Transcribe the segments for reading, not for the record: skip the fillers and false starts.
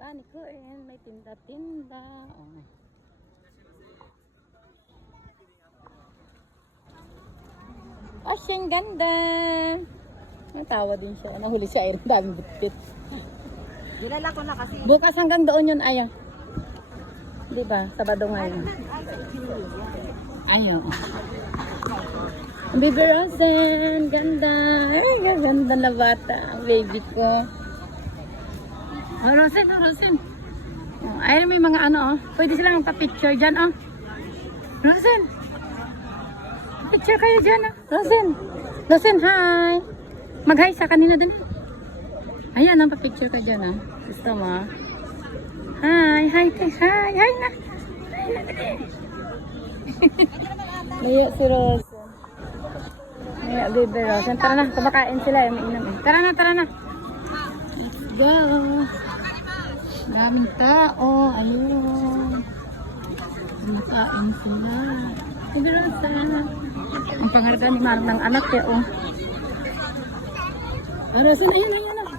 Bani ko may tinda-tinda. Oh. Oh, siyang ganda. Natawa din siya. Nahuli si Iron. Daming butpit. Dilala ko na kasi. Bukas hanggang doon yun, ayaw. Di ba? Sabado ngayon. Ayaw. Baby Rosen. Ganda. Ay, ganda na bata. Baby ko. Oh, Rosen, oh, Rosen. Oh, ayun may mga ano, oh. Pwede silang pa-picture dyan, oh. Rosen. Picture kayo dyan, oh. Rosen. Rosen, hi. Mag-hi sa kanina din. Ayan, ang pa-picture ka dyan, oh. Gusto mo? Hi, hi, hi, hi na. Hi na, dali. Laya si Rosen. Laya, baby Rosen. Tara na, kumakain sila, may inom, eh. Tara na, tara na. Let's go. Daming tao. Ayun. Kumakain sila. Baby Rosen. Ang pangarga ni Marang ng anak niya, oh. Rosen, ayun, ayun, ayun.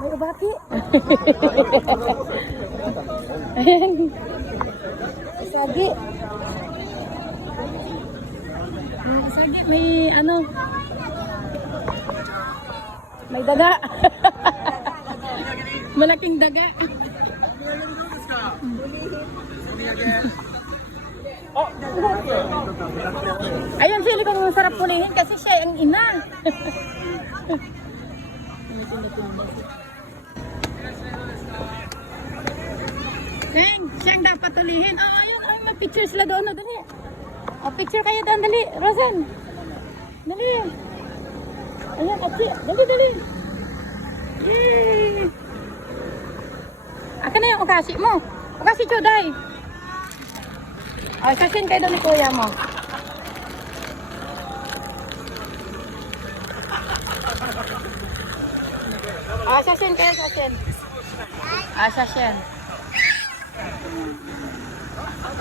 May ubati. Ayan. Sagi. Sagi, may ano. May daga. Malaking daga. Ayun, sili kong sarap pulihin kasi siya ang ina. Seng, siyang dapat tulihin. Oh, ayun, ay, mag-picture sila doon. Oh, dali. Oh, picture kayo doon, dali. Rosen. Dali. Ayan, achi. Dali, dali. Yay. Aka na yung ukasi mo. Ukasi, Chuday. Oh, sasin kayo doon ni kuya mo. Ah, sasin kayo, sasin. Ah, sasin.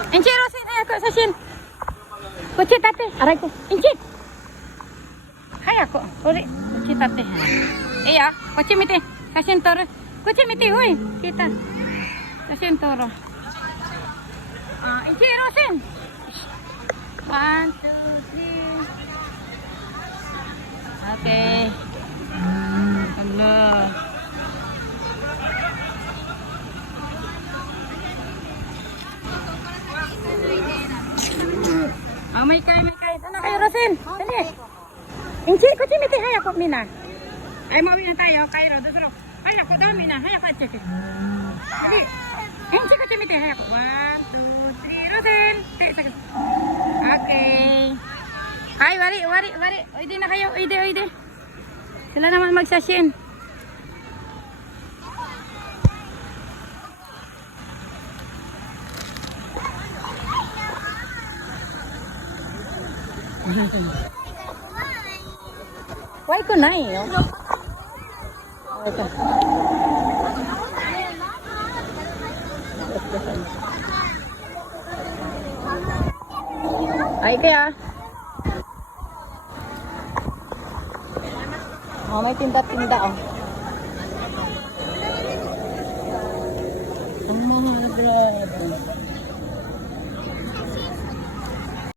Inchi, Rosin, ay ako, sasin. Kuchi, tate. Aray ko. Inchi. Hay ako. Uli. Kuchi, tate. Iya, kuchi, miti. Sasin, toro. Kuchi, miti, huy. Kita. Sasin, toro. Ah, Inchi, Rosin. 1, 2, 3. Okay. Allah. Oh, may kay. Ano kayo, Rosin? Dali. Inchi, kuchi, miti. Hay ako, Mina. Ay, mawin na tayo. Kairo, dudro. Hay ako daw, Mina. Hay ako, check. Dali. Inchi, kuchi, miti. Hay ako. 1, 2, 3. Rosin. Okay. Ay, wari. Uide na kayo. Uide. Sila naman magsasin. Why ko na eh? Ay kaya. Oh, may tinda-tinda oh.